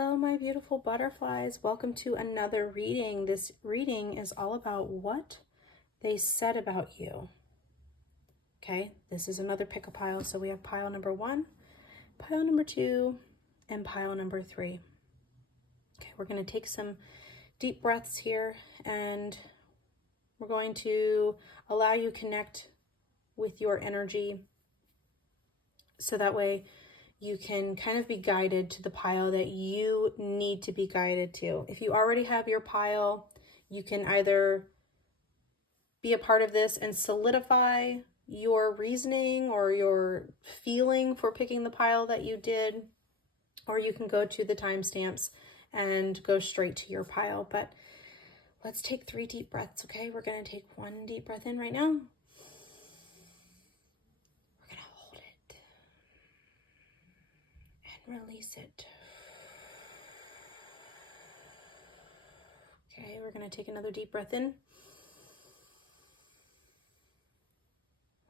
Hello, my beautiful butterflies. Welcome to another reading. This reading is all about what they said about you. Okay, this is another pick a pile. So we have pile number 1, pile number 2, and pile number 3. Okay, we're going to take some deep breaths here, and we're going to allow you to connect with your energy so that way you can kind of be guided to the pile that you need to be guided to. If you already have your pile, you can either be a part of this and solidify your reasoning or your feeling for picking the pile that you did, or you can go to the timestamps and go straight to your pile. But let's take 3 deep breaths, okay? We're going to take 1 deep breath in right now. Release it. Okay, we're going to take another deep breath in.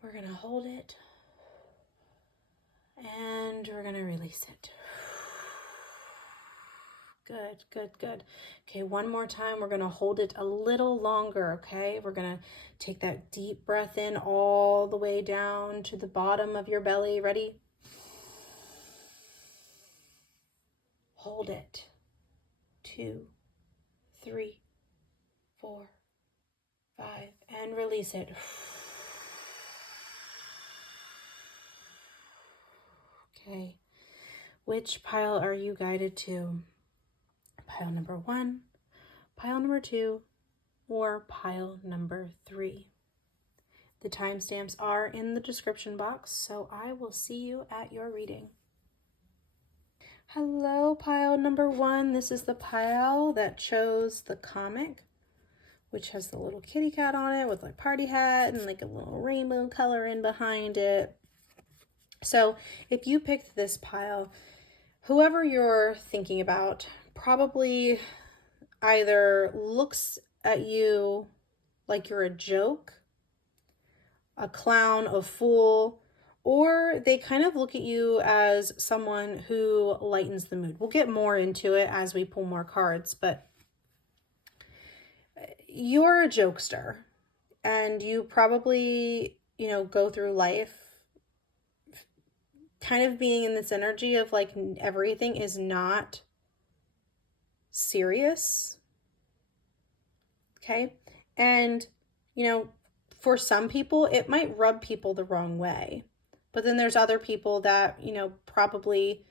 We're going to hold it. And we're going to release it. Good, good, good. Okay, one more time. We're going to hold it a little longer, okay? We're going to take that deep breath in all the way down to the bottom of your belly. Ready? Hold it. 2, 3, 4, 5, and release it. Okay, which pile are you guided to? Pile number 1, pile number 2, or pile number 3? The timestamps are in the description box, so I will see you at your reading. Hello, pile number 1. This is the pile that chose the comic, which has the little kitty cat on it with like party hat and like a little rainbow color in behind it. So if you picked this pile, whoever you're thinking about probably either looks at you like you're a joke, a clown, a fool, or they kind of look at you as someone who lightens the mood. We'll get more into it as we pull more cards, but you're a jokester and you probably, go through life kind of being in this energy of like everything is not serious. Okay. And, for some people, it might rub people the wrong way. But then there's other people that, probably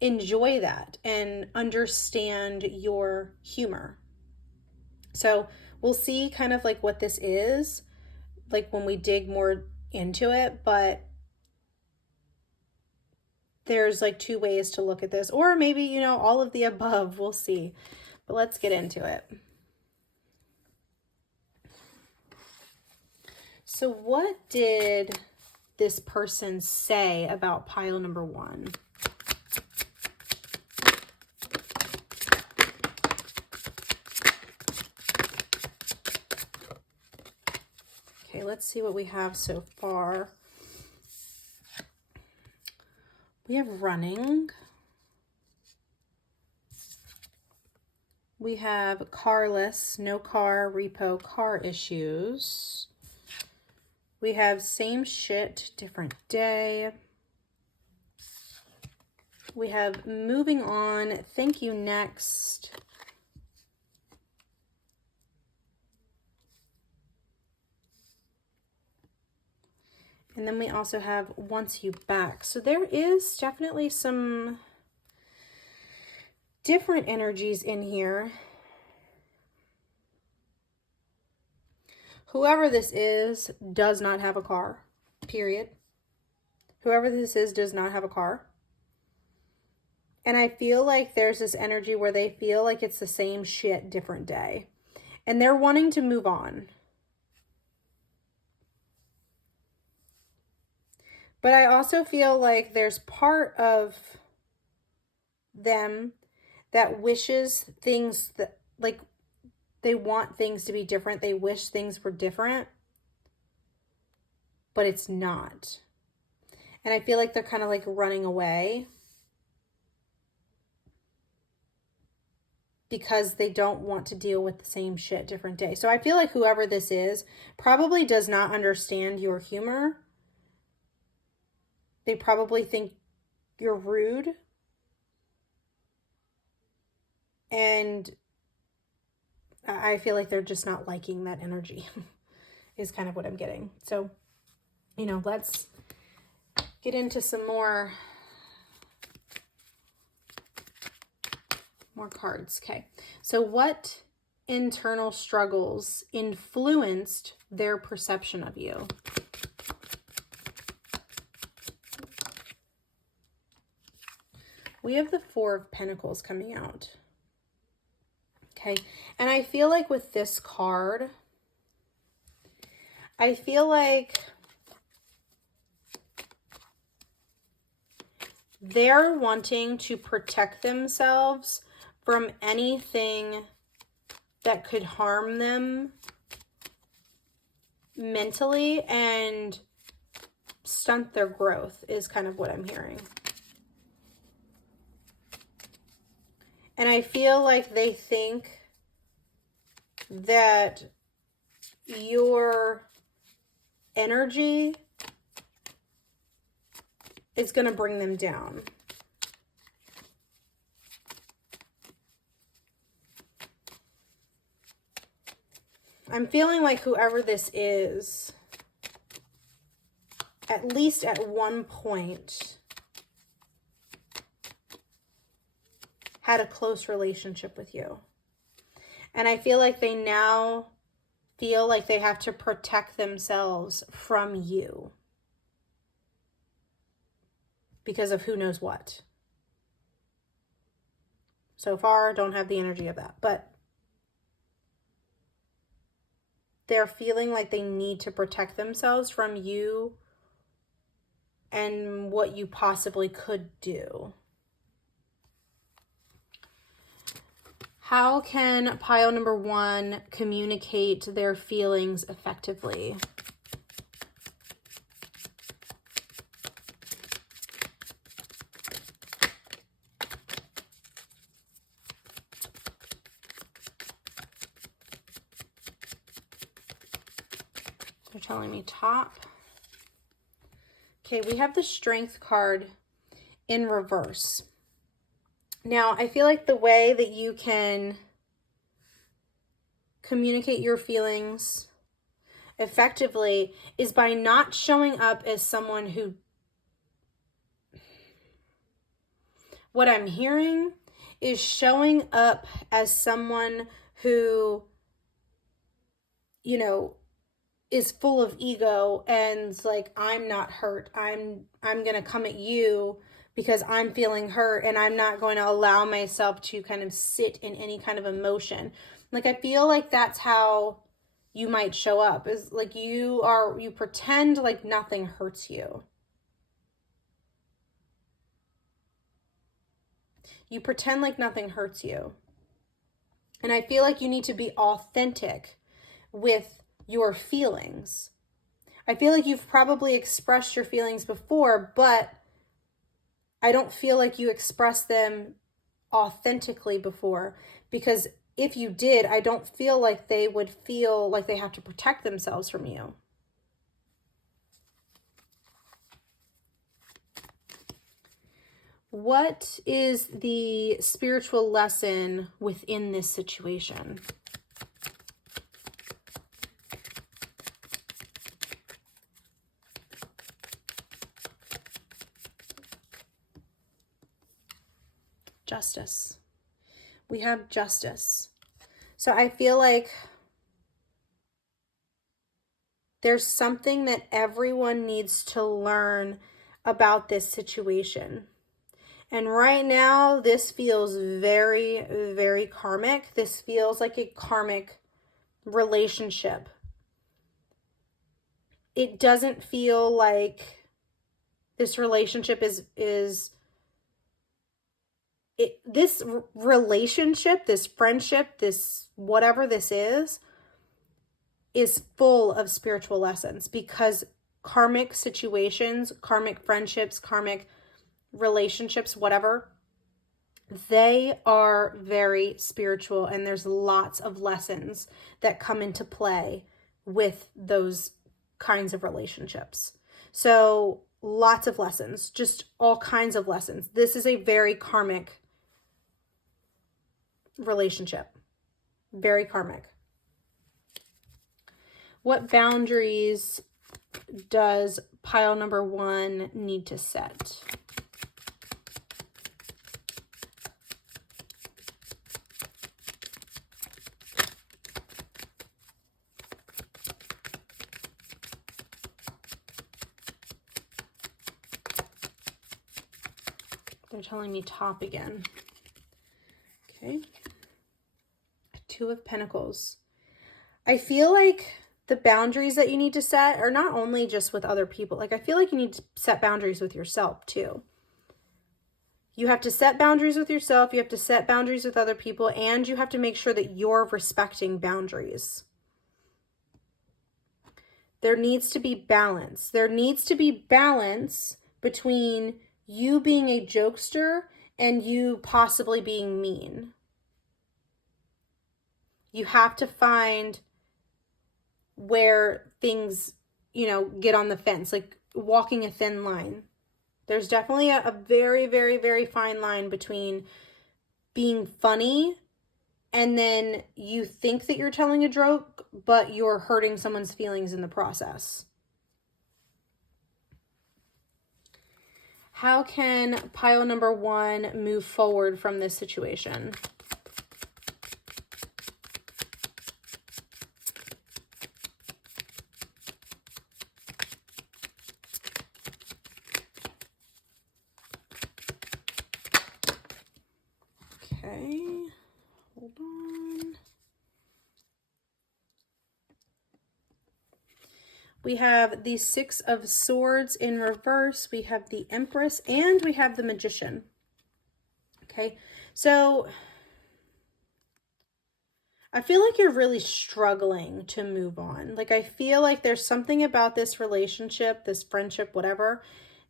enjoy that and understand your humor. So we'll see kind of like what this is, like when we dig more into it, but there's like 2 ways to look at this, or maybe, all of the above, we'll see. But let's get into it. So what did this person say about pile number 1? Okay, let's see what we have so far. We have running. We have carless, no car, repo, car issues. We have same shit, different day. We have moving on, thank you, next. And then we also have wants you back. So there is definitely some different energies in here. Whoever this is does not have a car, period. Whoever this is does not have a car. And I feel like there's this energy where they feel like it's the same shit, different day. And they're wanting to move on. But I also feel like there's part of them that wishes things that, like, they want things to be different. They wish things were different, but it's not. And I feel like they're kind of like running away. because they don't want to deal with the same shit different day. So I feel like whoever this is probably does not understand your humor. They probably think you're rude. And I feel like they're just not liking that energy is kind of what I'm getting. So, you know, let's get into some more cards. Okay. So what internal struggles influenced their perception of you? We have the Four of Pentacles coming out. Okay. And I feel like with this card, I feel like they're wanting to protect themselves from anything that could harm them mentally and stunt their growth is kind of what I'm hearing. And I feel like they think that your energy is going to bring them down. I'm feeling like whoever this is, at least at one point, had a close relationship with you. And I feel like they now feel like they have to protect themselves from you because of who knows what. So far, don't have the energy of that, but they're feeling like they need to protect themselves from you and what you possibly could do. How can pile number one communicate their feelings effectively? They're telling me top. Okay, we have the Strength card in reverse. Now, I feel like the way that you can communicate your feelings effectively is by not showing up as someone who... What I'm hearing is showing up as someone who, you know, is full of ego and like, I'm not hurt. I'm going to come at you because I'm feeling hurt and I'm not going to allow myself to kind of sit in any kind of emotion. Like, I feel like that's how you might show up, is like you pretend like nothing hurts you. You pretend like nothing hurts you. And I feel like you need to be authentic with your feelings. I feel like you've probably expressed your feelings before, but I don't feel like you expressed them authentically before, because if you did, I don't feel like they would feel like they have to protect themselves from you. What is the spiritual lesson within this situation? Justice. We have justice. So I feel like there's something that everyone needs to learn about this situation. And right now, this feels very, very karmic. This feels like a karmic relationship. It doesn't feel like this relationship this relationship, this friendship, this whatever this is full of spiritual lessons, because karmic situations, karmic friendships, karmic relationships, whatever, they are very spiritual, and there's lots of lessons that come into play with those kinds of relationships. So lots of lessons, just all kinds of lessons. This is a very karmic relationship, very karmic. What boundaries does pile number 1 need to set? They're telling me top again. Okay. 2 of Pentacles. I feel like the boundaries that you need to set are not only just with other people. Like, I feel like you need to set boundaries with yourself too. You have to set boundaries with yourself. You have to set boundaries with other people. And you have to make sure that you're respecting boundaries. There needs to be balance. There needs to be balance between you being a jokester and you possibly being mean. You have to find where things, get on the fence, like walking a thin line. There's definitely a very, very, very fine line between being funny and then you think that you're telling a joke, but you're hurting someone's feelings in the process. How can pile number 1 move forward from this situation? Okay, hold on. We have the 6 of Swords in reverse. We have the Empress and we have the Magician. Okay, so I feel like you're really struggling to move on. Like, I feel like there's something about this relationship, this friendship, whatever,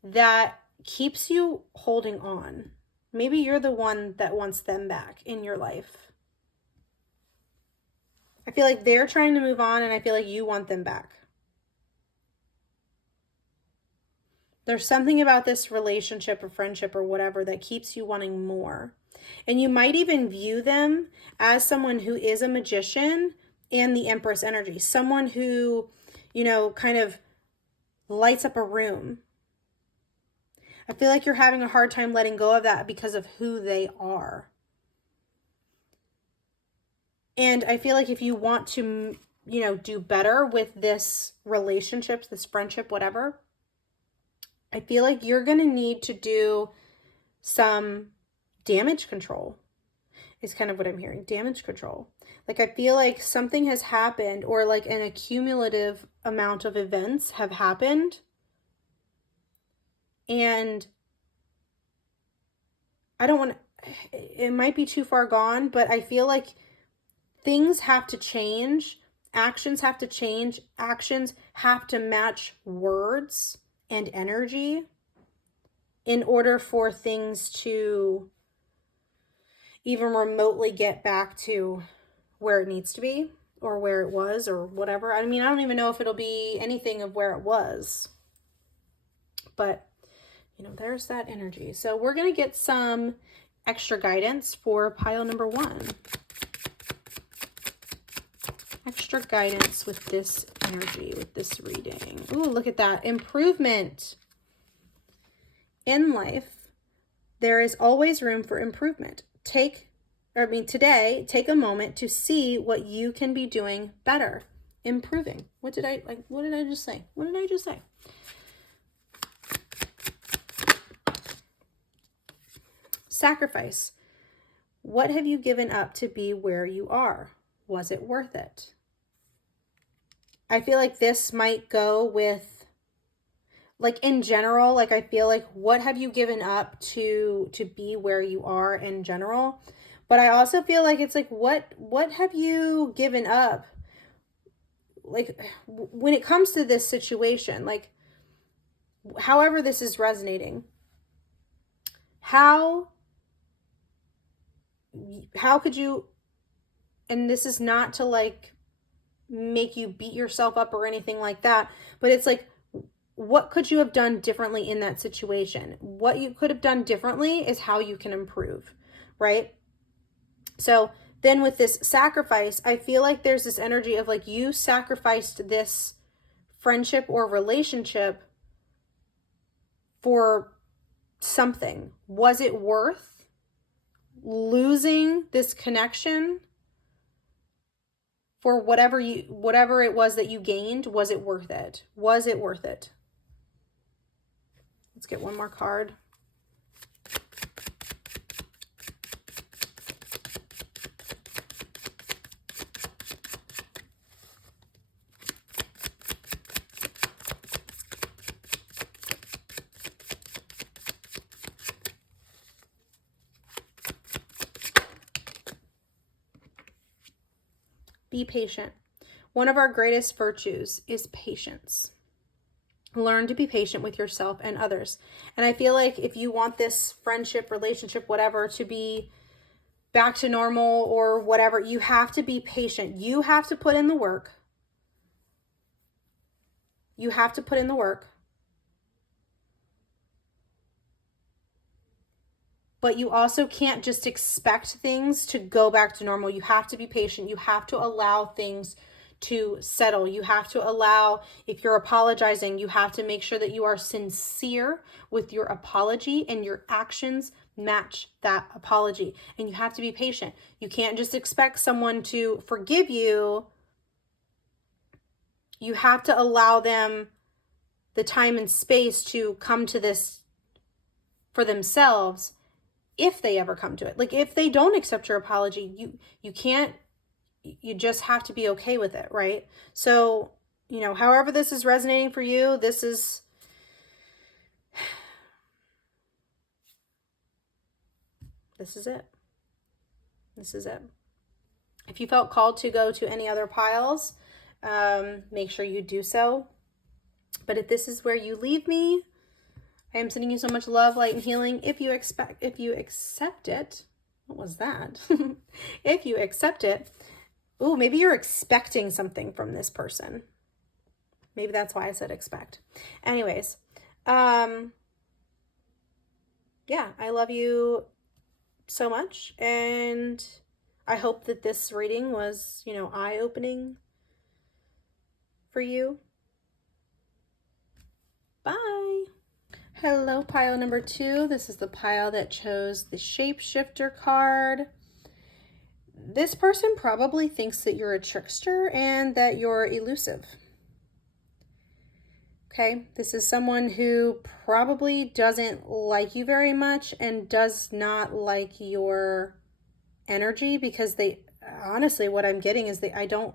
that keeps you holding on. Maybe you're the one that wants them back in your life. I feel like they're trying to move on and I feel like you want them back. There's something about this relationship or friendship or whatever that keeps you wanting more. And you might even view them as someone who is a magician and the Empress energy. Someone who, kind of lights up a room. I feel like you're having a hard time letting go of that because of who they are. And I feel like if you want to, do better with this relationship, this friendship, whatever, I feel like you're going to need to do some damage control is kind of what I'm hearing. Damage control. Like, I feel like something has happened or like an accumulative amount of events have happened. And I don't want to, it might be too far gone, but I feel like things have to change. Actions have to change. Actions have to match words and energy in order for things to even remotely get back to where it needs to be or where it was or whatever. I mean, I don't even know if it'll be anything of where it was, but there's that energy. So we're going to get some extra guidance for pile number 1. Extra guidance with this energy, with this reading. Ooh, look at that. Improvement. In life, there is always room for improvement. Today, take a moment to see what you can be doing better. Improving. What did I just say? What did I just say? Sacrifice. What have you given up to be where you are? Was it worth it? I feel like this might go with, like, in general, like, I feel like what have you given up to be where you are in general? But I also feel like it's like, what have you given up? Like, when it comes to this situation, like, however this is resonating, how how could you, and this is not to like make you beat yourself up or anything like that, but it's like, what could you have done differently in that situation? What you could have done differently is how you can improve, right? So then with this sacrifice, I feel like there's this energy of like you sacrificed this friendship or relationship for something. Was it worth losing this connection for whatever it was that you gained? Was it worth it? Was it worth it? Let's get one more card. Be patient. One of our greatest virtues is patience. Learn to be patient with yourself and others. And I feel like if you want this friendship, relationship, whatever, to be back to normal or whatever, you have to be patient. You have to put in the work. You have to put in the work. But you also can't just expect things to go back to normal. You have to be patient. You have to allow things to settle. You have to allow, if you're apologizing, you have to make sure that you are sincere with your apology and your actions match that apology. And you have to be patient. You can't just expect someone to forgive you. You have to allow them the time and space to come to this for themselves. If they ever come to it, like if they don't accept your apology, you just have to be okay with it, right? So, however this is resonating for you, this is it. This is it. If you felt called to go to any other piles, make sure you do so. But if this is where you leave me, I am sending you so much love, light, and healing. If you accept it, what was that? If you accept it, ooh, maybe you're expecting something from this person. Maybe that's why I said expect. Anyways, yeah, I love you so much. And I hope that this reading was, eye-opening for you. Bye. Hello, pile number 2. This is the pile that chose the Shapeshifter card. This person probably thinks that you're a trickster and that you're elusive. Okay, this is someone who probably doesn't like you very much and does not like your energy, because honestly, what I'm getting is I don't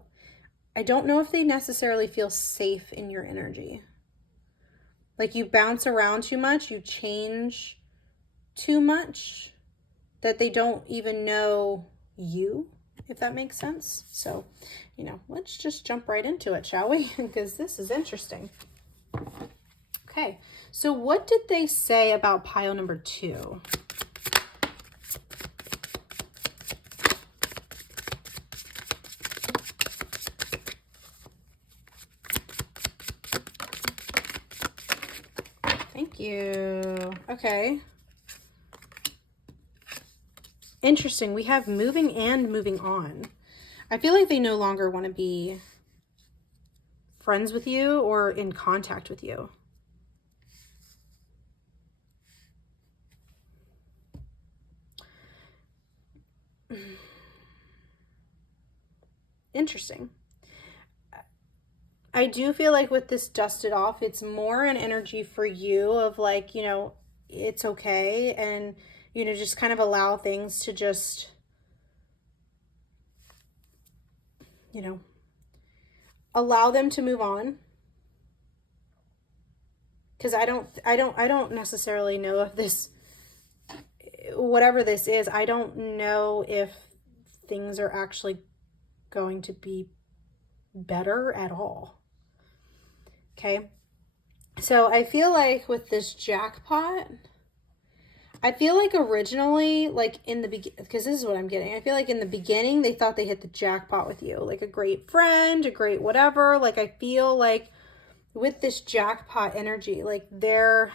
know if they necessarily feel safe in your energy. Like you bounce around too much, you change too much, that they don't even know you, if that makes sense. So, let's just jump right into it, shall we? Because this is interesting. Okay, so what did they say about pile number 2? Thank you. Okay. Interesting. We have moving and moving on. I feel like they no longer want to be friends with you or in contact with you. Interesting. I do feel like with this dusted off, it's more an energy for you of like, it's okay. And, just kind of allow things to just, allow them to move on. Because I don't necessarily know if this, whatever this is, I don't know if things are actually going to be better at all. Okay, so I feel like with this jackpot, I feel like originally, like in the beginning, because this is what I'm getting. I feel like in the beginning, they thought they hit the jackpot with you. Like a great friend, a great whatever. Like I feel like with this jackpot energy, like there's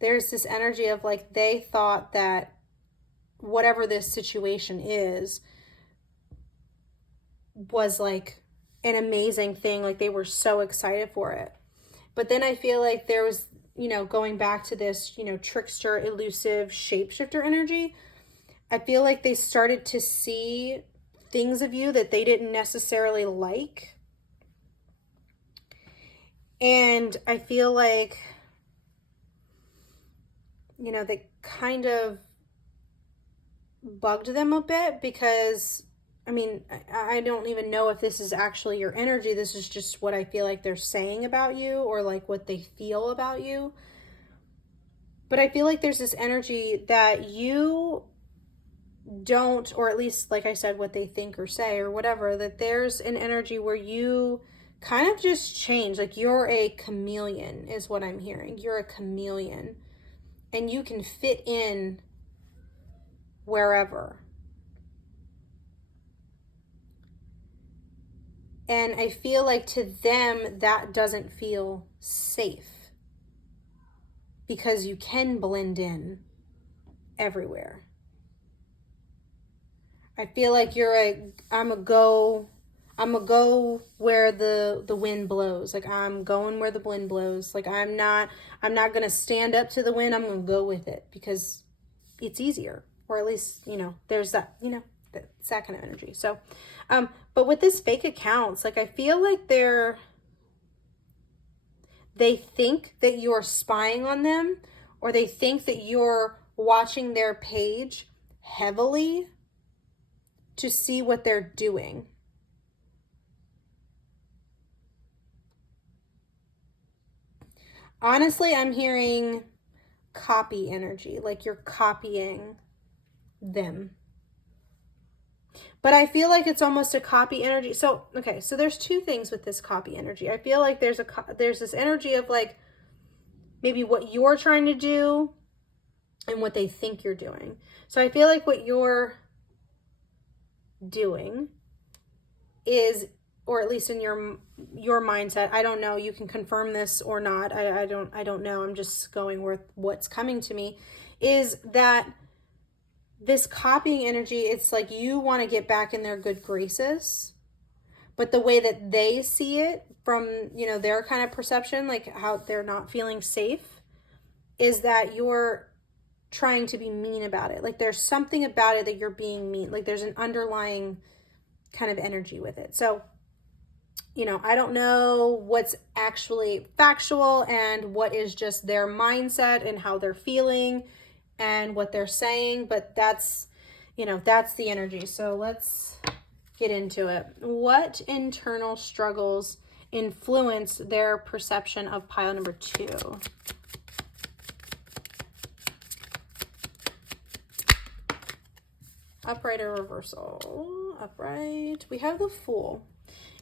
this energy of like they thought that whatever this situation is was like an amazing thing. Like they were so excited for it. But then I feel like there was, you know, going back to this, you know, trickster, elusive, shapeshifter energy, I feel like they started to see things of you that they didn't necessarily like. And I feel like, you know, they kind of bugged them a bit because, I mean, I don't even know if this is actually your energy. This is just what I feel like they're saying about you or like what they feel about you. But I feel like there's this energy that you don't, or at least, like I said, what they think or say or whatever, that there's an energy where you kind of just change. Like you're a chameleon is what I'm hearing. You're a chameleon and you can fit in wherever. And I feel like to them, that doesn't feel safe because you can blend in everywhere. I feel like I'm a go where the wind blows. Like I'm going where the wind blows. Like I'm not going to stand up to the wind. I'm going to go with it because it's easier. Or at least, you know, there's that, you know, it's that kind of energy. So, but with this fake accounts, like I feel like they think that you're spying on them, or they think that you're watching their page heavily to see what they're doing. Honestly, I'm hearing copy energy, like you're copying them. But I feel like it's almost a copy energy. So, okay, so there's two things with this copy energy. I feel like there's this energy of like maybe what you're trying to do and what they think you're doing. So I feel like what you're doing is, or at least in your mindset, I don't know, you can confirm this or not. I don't know. I'm just going with what's coming to me, is that this copying energy, it's like you want to get back in their good graces, but the way that they see it from, you know, their kind of perception, like how they're not feeling safe, is that you're trying to be mean about it. Like there's something about it that you're being mean. Like there's an underlying kind of energy with it. So, you know, I don't know what's actually factual and what is just their mindset and how they're feeling and what they're saying, but that's, you know, that's the energy. So let's get into it. What internal struggles influence their perception of pile number 2? Upright or reversal? Upright. We have the Fool.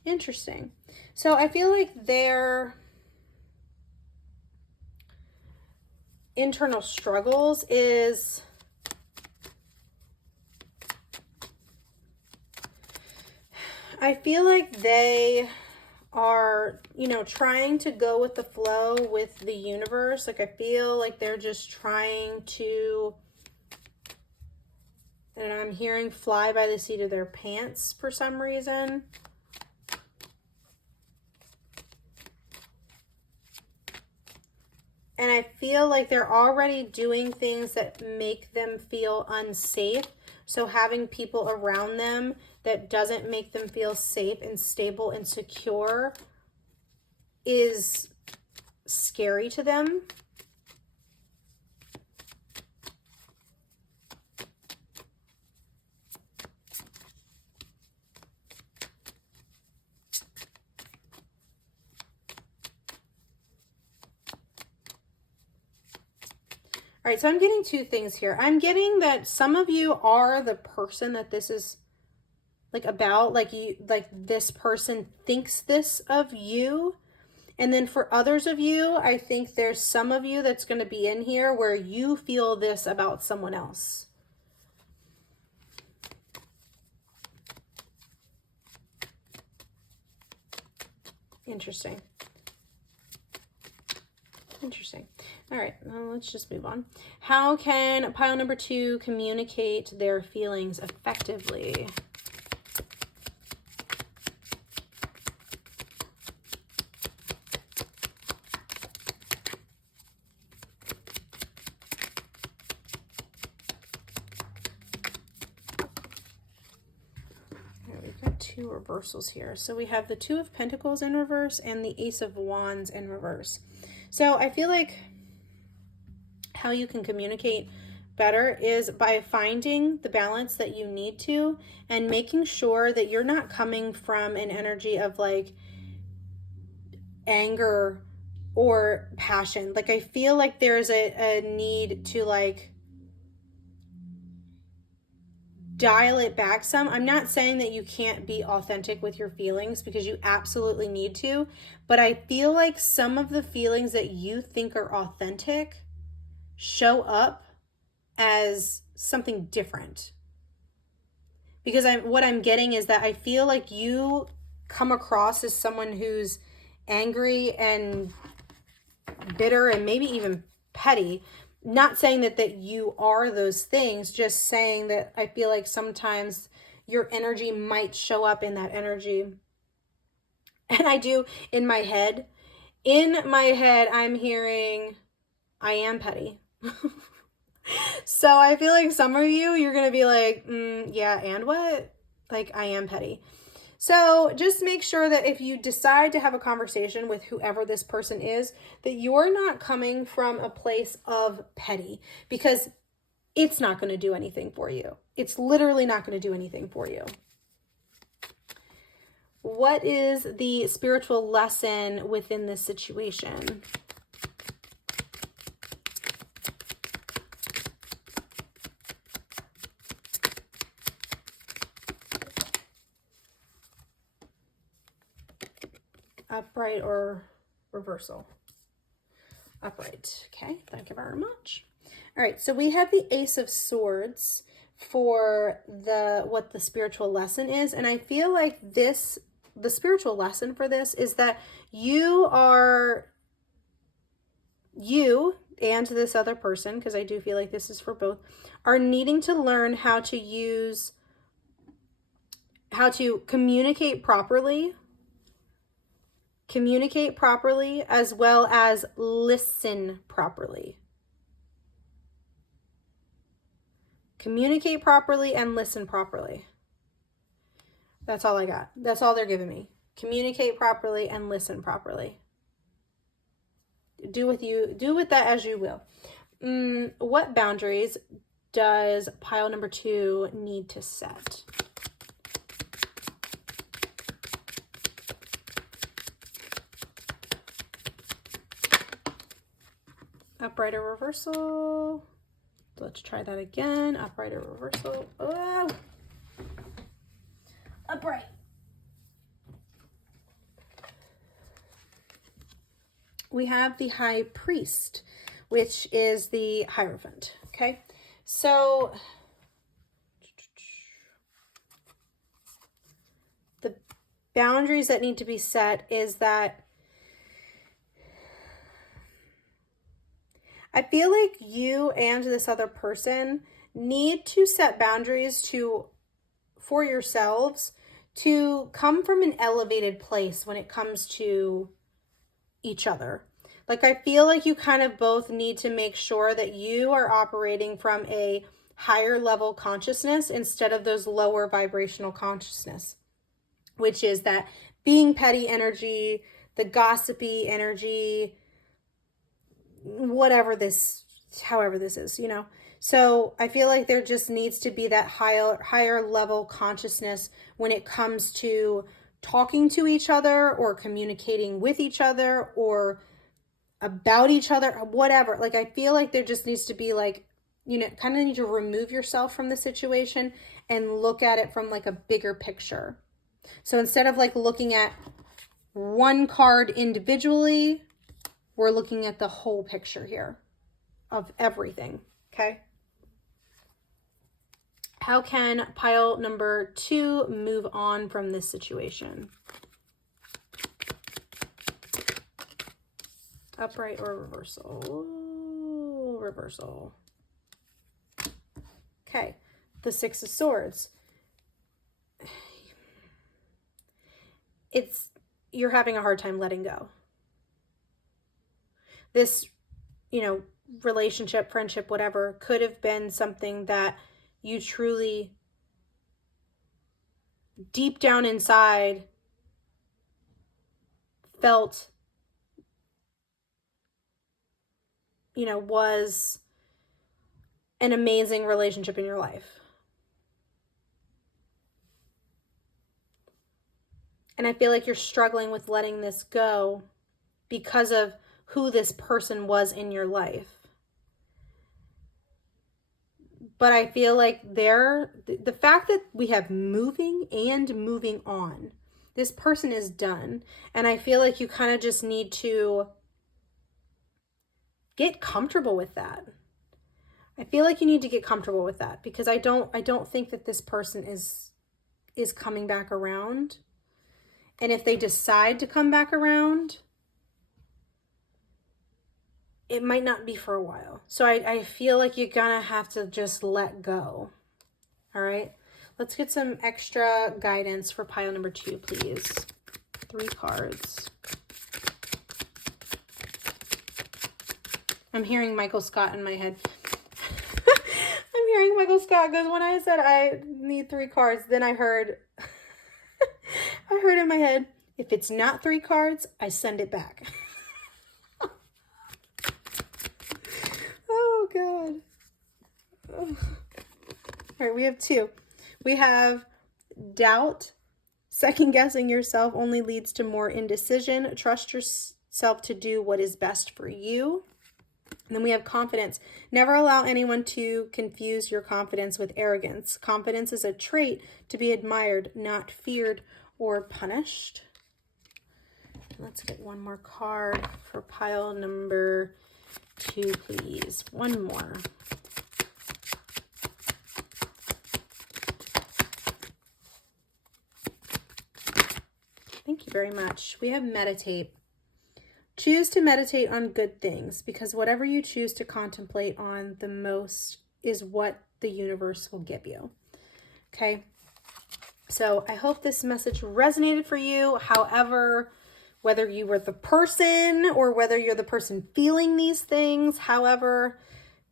Interesting. So I feel like their internal struggles is I feel like they are, you know, trying to go with the flow with the universe. Like I feel like they're just trying to, and I'm hearing fly by the seat of their pants for some reason. And I feel like they're already doing things that make them feel unsafe. So having people around them that doesn't make them feel safe and stable and secure is scary to them. All right, so I'm getting two things here. I'm getting that some of you are the person that this is like about, like you, like this person thinks this of you, And then for others of you, I think there's some of you that's going to be in here where you feel this about someone else. Interesting. Interesting. All right, well, let's just move on. How can pile number 2 communicate their feelings effectively? We've got 2 reversals here. So we have the 2 of Pentacles in reverse and the Ace of Wands in reverse. So I feel like how you can communicate better is by finding the balance that you need to and making sure that you're not coming from an energy of like anger or passion. Like I feel like there's a need to like dial it back some. I'm not saying that you can't be authentic with your feelings, because you absolutely need to, but I feel like some of the feelings that you think are authentic show up as something different. Because what I'm getting is that I feel like you come across as someone who's angry and bitter and maybe even petty. Not saying that you are those things, just saying that I feel like sometimes your energy might show up in that energy. And I do in my head. In my head, I'm hearing, I am petty. So I feel like some of you, you're going to be like, yeah, and what? Like, I am petty. So just make sure that if you decide to have a conversation with whoever this person is, that you're not coming from a place of petty, because it's not going to do anything for you. It's literally not going to do anything for you. What is the spiritual lesson within this situation? Upright or reversal? Upright. Okay, thank you very much. All right, so we have the Ace of Swords for what the spiritual lesson is, and I feel like the spiritual lesson for this is that you and this other person, because I do feel like this is for both, are needing to learn how to communicate properly, as well as listen properly. Communicate properly and listen properly. That's all I got. That's all they're giving me. Communicate properly and listen properly. Do with that as you will. What boundaries does pile number 2 need to set? Upright or reversal? Let's try that again. Upright or reversal? Oh! Upright. We have the High Priest, which is the Hierophant. Okay, so the boundaries that need to be set is that I feel like you and this other person need to set boundaries for yourselves to come from an elevated place when it comes to each other. Like, I feel like you kind of both need to make sure that you are operating from a higher level consciousness instead of those lower vibrational consciousness, which is that being petty energy, the gossipy energy, however this is, you know. So I feel like there just needs to be that higher level consciousness when it comes to talking to each other or communicating with each other or about each other, whatever. Like, I feel like there just needs to be like, you know, kind of need to remove yourself from the situation and look at it from like a bigger picture. So instead of like looking at one card individually. We're looking at the whole picture here of everything, okay? How can pile number 2 move on from this situation? Upright or reversal? Reversal. Okay, the 6 of Swords. You're having a hard time letting go. This, you know, relationship, friendship, whatever, could have been something that you truly, deep down inside, felt, you know, was an amazing relationship in your life. And I feel like you're struggling with letting this go because of who this person was in your life. But I feel like the fact that we have moving and moving on, this person is done. And I feel like you kind of just need to get comfortable with that. I feel like you need to get comfortable with that, because I don't think that this person is coming back around. And if they decide to come back around, it might not be for a while. So I feel like you're gonna have to just let go. All right, let's get some extra guidance for pile number 2, please. 3 cards. I'm hearing Michael Scott in my head. I'm hearing Michael Scott, because when I said I need 3 cards, then I heard I heard in my head, if it's not 3 cards, I send it back. Oh, God. Oh. All right, we have 2. We have doubt. Second guessing yourself only leads to more indecision. Trust yourself to do what is best for you. And then we have confidence. Never allow anyone to confuse your confidence with arrogance. Confidence is a trait to be admired, not feared or punished. Let's get one more card for pile number 2, please. One more. Thank you very much. We have meditate. Choose to meditate on good things, because whatever you choose to contemplate on the most is what the universe will give you. Okay? So I hope this message resonated for you. However, whether you were the person or whether you're the person feeling these things, however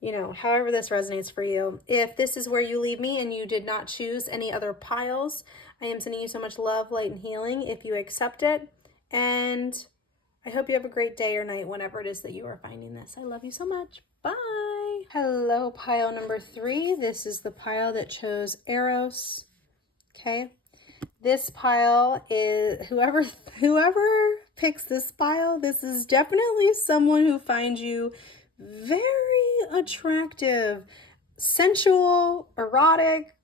this resonates for you. If this is where you leave me and you did not choose any other piles, I am sending you so much love, light, and healing if you accept it. And I hope you have a great day or night whenever it is that you are finding this. I love you so much. Bye. Hello, pile number 3. This is the pile that chose Eros. Okay. This pile is whoever picks this pile, this is definitely someone who finds you very attractive, sensual, erotic,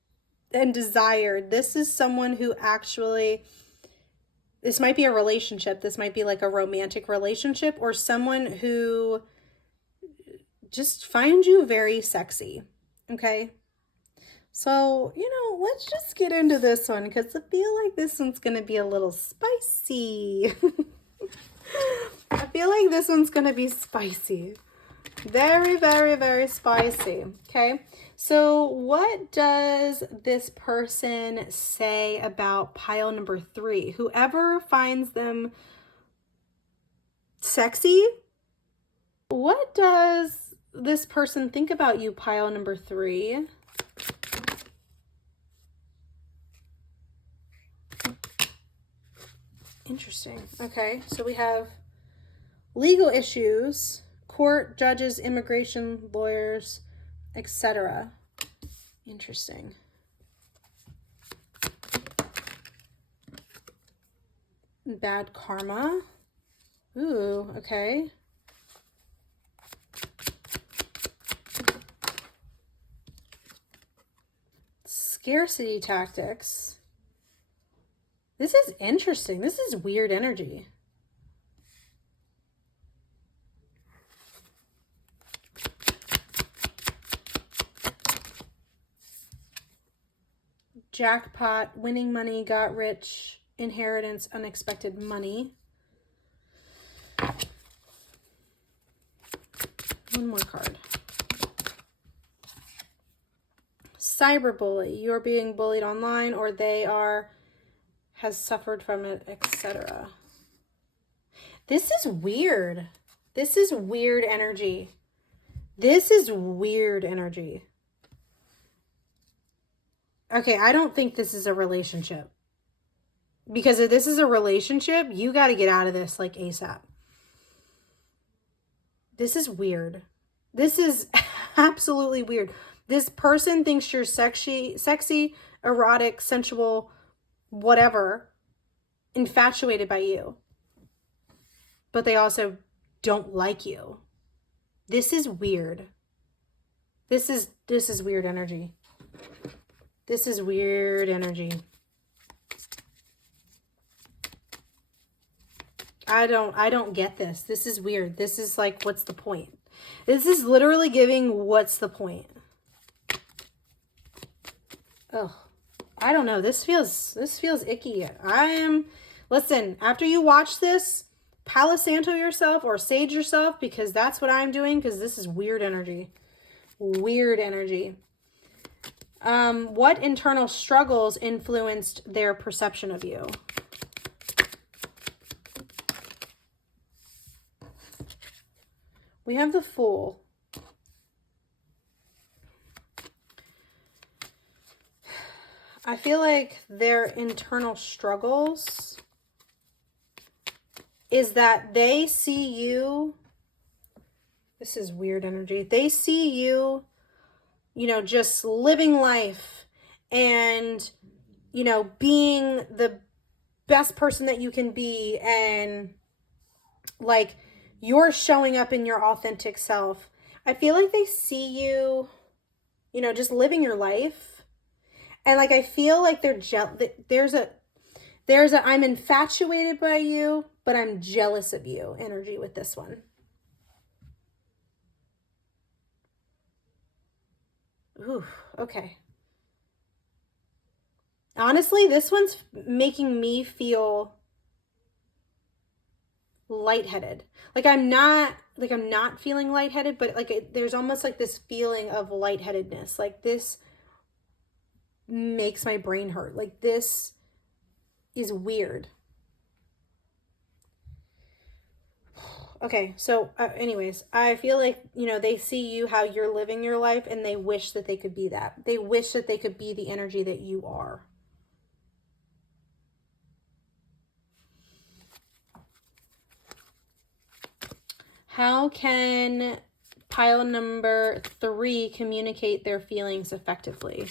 and desired. This is someone who actually, this might be a relationship. This might be like a romantic relationship, or someone who just finds you very sexy. Okay. So, let's just get into this one, because I feel like this one's going to be a little spicy. I feel like this one's going to be spicy. Very, very, very spicy. Okay. So what does this person say about pile number 3? Whoever finds them sexy, what does this person think about you, pile number 3? Interesting. Okay, so we have legal issues, court, judges, immigration, lawyers, etc. Interesting. Bad karma. Ooh, okay. Scarcity tactics. This is interesting. This is weird energy. Jackpot, winning money, got rich, inheritance, unexpected money. One more card. Cyberbully, you're being bullied online or has suffered from it, etc. This is weird. This is weird energy. This is weird energy. Okay, I don't think this is a relationship. Because if this is a relationship, you got to get out of this like ASAP. This is weird. This is absolutely weird. This person thinks you're sexy, erotic, sensual, whatever, infatuated by you. But they also don't like you. This is weird. This is weird energy. This is weird energy. I don't get this. This is weird. This is like, what's the point? This is literally giving, what's the point? Oh, I don't know. This feels icky. Listen, after you watch this, Palo Santo yourself or sage yourself, because that's what I'm doing, because this is weird energy. Weird energy. What internal struggles influenced their perception of you? We have the Fool. I feel like their internal struggles is that they see you. This is weird energy. They see you, just living life and, being the best person that you can be, and like you're showing up in your authentic self. I feel like they see you, just living your life. And like, I feel like there's a I'm infatuated by you, but I'm jealous of you energy with this one. Ooh, okay. Honestly, this one's making me feel lightheaded. Like I'm not feeling lightheaded, but like there's almost like this feeling of lightheadedness. Like this makes my brain hurt. Like this is weird. Okay, so anyways, I feel like, they see you, how you're living your life, and they wish that they could be that. They wish that they could be the energy that you are. How can pile number 3 communicate their feelings effectively?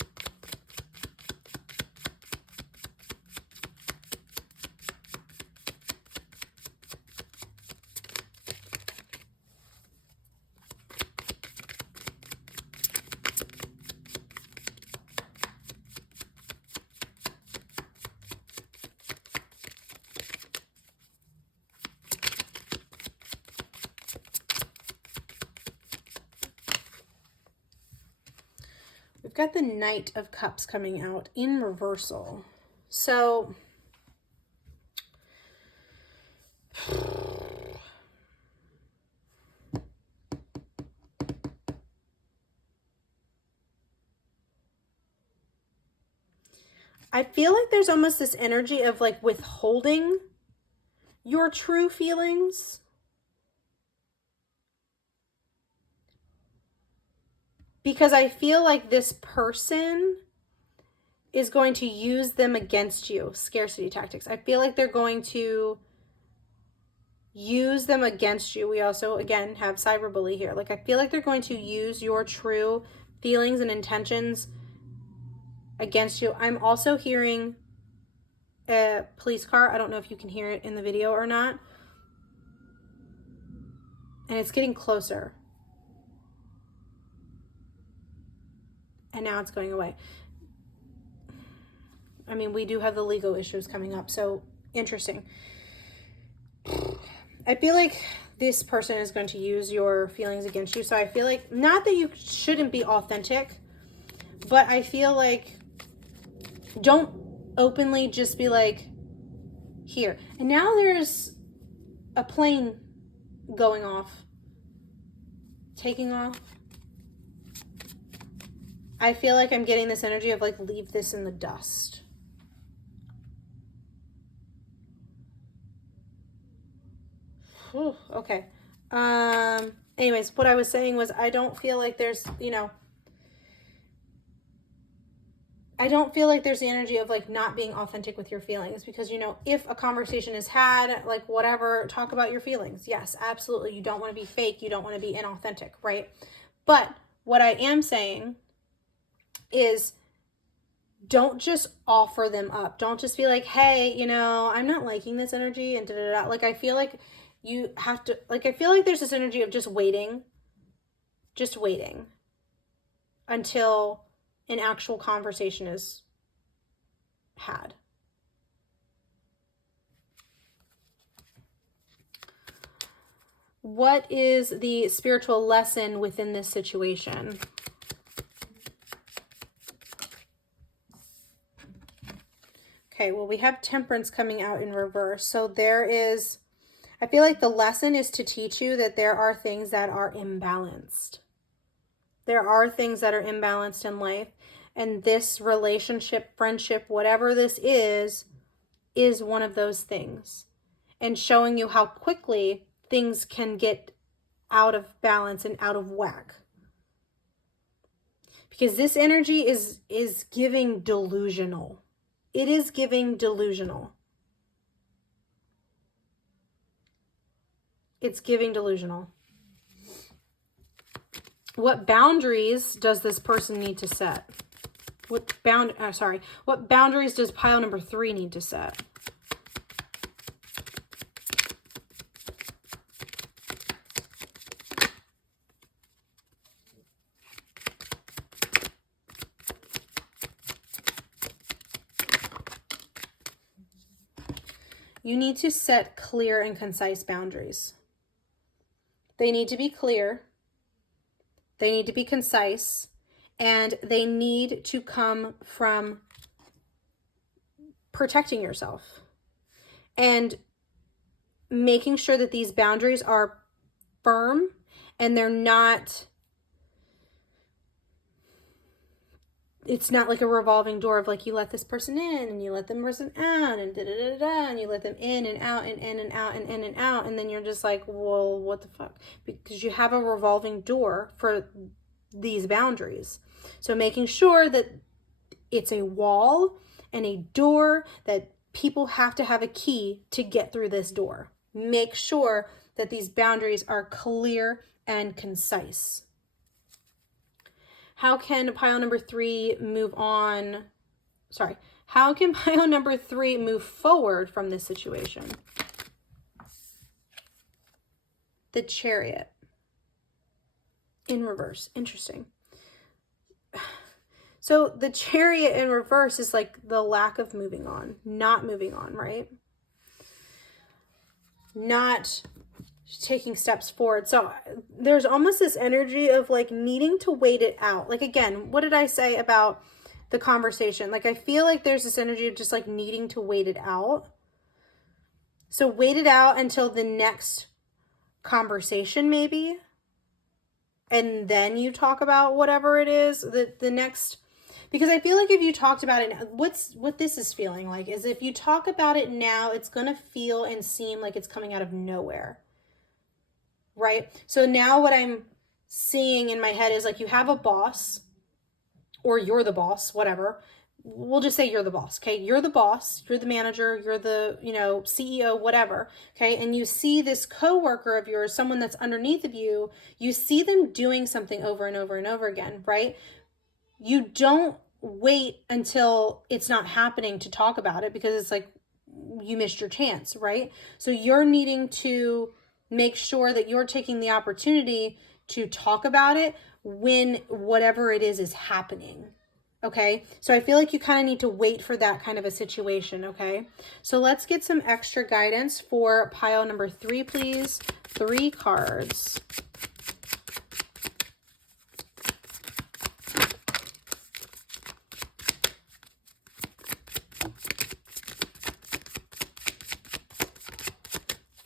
We've got the Knight of Cups coming out in reversal. So I feel like there's almost this energy of like withholding your true feelings. Because I feel like this person is going to use them against you. Scarcity tactics. I feel like they're going to use them against you. We also, again, have cyberbully here. Like, I feel like they're going to use your true feelings and intentions against you. I'm also hearing a police car. I don't know if you can hear it in the video or not. And it's getting closer. And now it's going away. I mean, we do have the legal issues coming up. So interesting. I feel like this person is going to use your feelings against you. So I feel like, not that you shouldn't be authentic, but I feel like don't openly just be like, here. And now there's a plane going off, taking off. I feel like I'm getting this energy of like, leave this in the dust. Whew, okay. Anyways, what I was saying was, I don't feel like there's, you know, I don't feel like there's the energy of like not being authentic with your feelings, because, you know, if a conversation is had, like whatever, talk about your feelings. Yes, absolutely. You don't want to be fake. You don't want to be inauthentic, right? But what I am saying is, don't just offer them up. Don't just be like, hey, you know, I'm not liking this energy and da-da-da. Like, I feel like you have to, like, I feel like there's this energy of just waiting until an actual conversation is had. What is the spiritual lesson within this situation? Okay, well, we have Temperance coming out in reverse. So there is, I feel like the lesson is to teach you that there are things that are imbalanced. There are things that are imbalanced in life. And this relationship, friendship, whatever this is one of those things. And showing you how quickly things can get out of balance and out of whack. Because this energy is giving delusional. It is giving delusional. It's giving delusional. What boundaries does this person need to set? What boundaries does pile number 3 need to set? You need to set clear and concise boundaries. They need to be clear. They need to be concise. And they need to come from protecting yourself and making sure that these boundaries are firm and they're not, it's not like a revolving door of like, you let this person in and you let them person out and da-da-da-da, and you let them in and out and in and out and in and out. And then you're just like, well, what the fuck? Because you have a revolving door for these boundaries. So making sure that it's a wall and a door that people have to have a key to get through this door. Make sure that these boundaries are clear and concise. How can pile number 3 move on? How can pile number 3 move forward from this situation? The Chariot in reverse. Interesting. So the Chariot in reverse is like the lack of moving on, not moving on, right? Not taking steps forward. So there's almost this energy of like needing to wait it out. Like, again, what did I say about the conversation? Like, I feel like there's this energy of just like needing to wait it out. So wait it out until the next conversation, maybe. And then you talk about whatever it is, the next, because I feel like if you talked about it, what this is feeling like is if you talk about it now, it's going to feel and seem like it's coming out of nowhere. Right? So now what I'm seeing in my head is like, you have a boss, or you're the boss, whatever. We'll just say you're the boss. Okay. You're the boss. You're the manager. You're the, CEO, whatever. Okay. And you see this coworker of yours, someone that's underneath of you, you see them doing something over and over and over again, right? You don't wait until it's not happening to talk about it, because it's like you missed your chance, right? So you're needing to make sure that you're taking the opportunity to talk about it when whatever it is happening. Okay, so I feel like you kind of need to wait for that kind of a situation, okay? So let's get some extra guidance for pile number 3, please. 3 cards.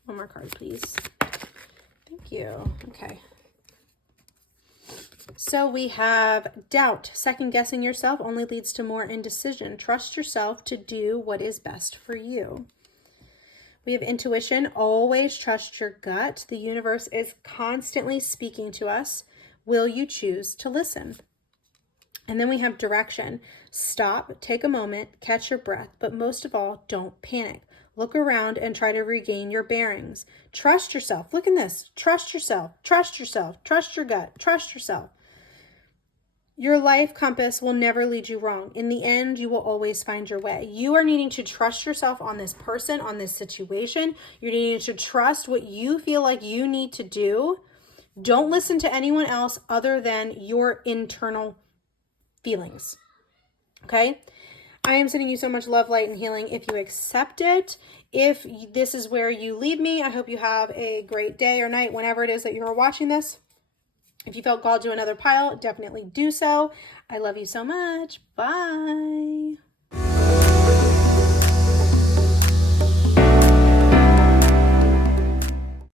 One more card, please. Thank you. Okay. So we have doubt. Second guessing yourself only leads to more indecision. Trust yourself to do what is best for you. We have intuition. Always trust your gut. The universe is constantly speaking to us. Will you choose to listen? And then we have direction. Stop, take a moment, catch your breath, but most of all, don't panic. Look around and try to regain your bearings. Trust yourself. Look at this. Trust yourself. Trust yourself. Trust your gut. Trust yourself. Your life compass will never lead you wrong. In the end, you will always find your way. You are needing to trust yourself on this person, on this situation. You're needing to trust what you feel like you need to do. Don't listen to anyone else other than your internal feelings. Okay? I am sending you so much love, light, and healing if you accept it. If this is where you leave me, I hope you have a great day or night, whenever it is that you're watching this. If you felt called to another pile, definitely do so. I love you so much. Bye.